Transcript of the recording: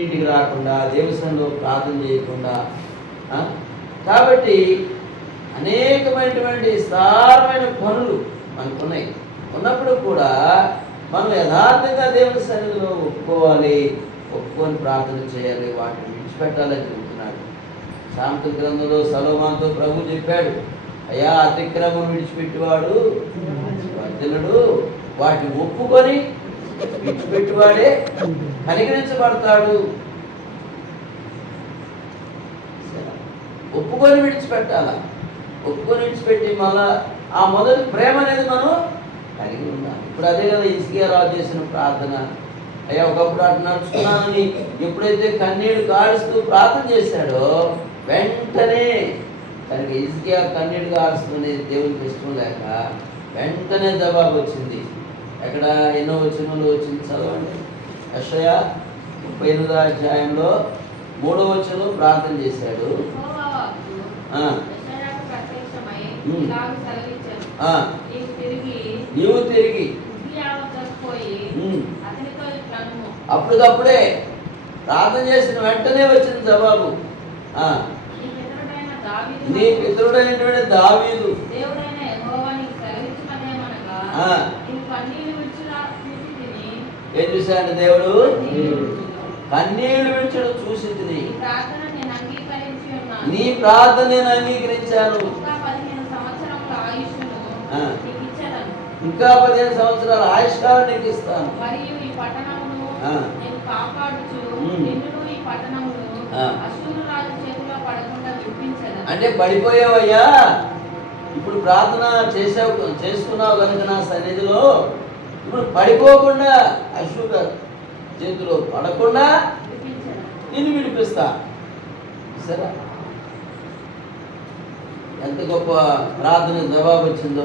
ఇంటికి రాకుండా దేవస్థానంలో ప్రార్థన చేయకుండా కాబట్టి అనేకమైనటువంటి సారమైన పనులు మనకున్నాయి. ఉన్నప్పుడు కూడా మనం యథార్థంగా దేవుని సన్నిధిలో ఒప్పుకోవాలి ఒప్పుకొని ప్రార్థన చేయాలి వాటిని విడిచిపెట్టాలని చెబుతున్నాడు. సాంత గ్రంథంలో సలోమాన్తో ప్రభు చెప్పాడు అయ్యా అతిక్రమం విడిచిపెట్టేవాడు వర్ధనుడు వాటిని ఒప్పుకొని విడిచిపెట్టివాడే కనికరించబడతాడు ఒప్పుకొని విడిచిపెట్టాల? ఒప్పుకొని విడిచిపెట్టి మళ్ళా ఆ మొదటి ప్రేమ అనేది మనం కలిగి ఉండాలి. ఇప్పుడు అదే కదా ఇసుకే రాజు చేసిన ప్రార్థన. అయ్యా ఒకప్పుడు అటు నడుచుకున్నానని ఎప్పుడైతే కన్నీడు కాడుస్తూ ప్రార్థన చేశాడో వెంటనే తనకి ఇసుకే కన్నీడు కాడుస్తుంది దేవునికి ఇష్టం లేక వెంటనే జవాబు వచ్చింది. ఎక్కడ ఎన్నో వచనంలో వచ్చింది చదవండి. అక్షయ ముప్పై ఎనిమిదో అధ్యాయంలో మూడో వచనంలో ప్రార్థన చేశాడు. నీవు తిరిగి. అప్పటికప్పుడే ప్రార్థన చేసిన వెంటనే వచ్చింది జవాబు. నీ పితరుడైనటువంటి దావీదు. దేవుడైన ఏం చూశాడు దేవుడు కన్నీళ్ళు. కన్నీళ్ళు విడిచడం చూసి నీ ప్రార్థన నేను అంగీకరించి ఉన్నాను. నీ ప్రార్థన నేను అంగీకరించాను ఇంకా పదిహేను సంవత్సరాల ఆయుష్కాలం నీకు ఇస్తాను మరియు ఈ పట్టణమును ఆ. నేను కాపాడుచు ఉమ్. నిన్నును ఈ పట్టణమును ఆ. అశూరు రాజు చేతిలో పడకుండా విడిపించదను. అంటే పడిపోయావయ్యా ఇప్పుడు ప్రార్థన చేసావు చేసుకున్నావు కనుక నా సన్నిధిలో పడిపోకుండా అశుభ చేతిలో పడకుండా నిన్ను విడిపిస్తా. సరే? ఎంత గొప్ప ప్రార్థన జవాబు వచ్చిందో.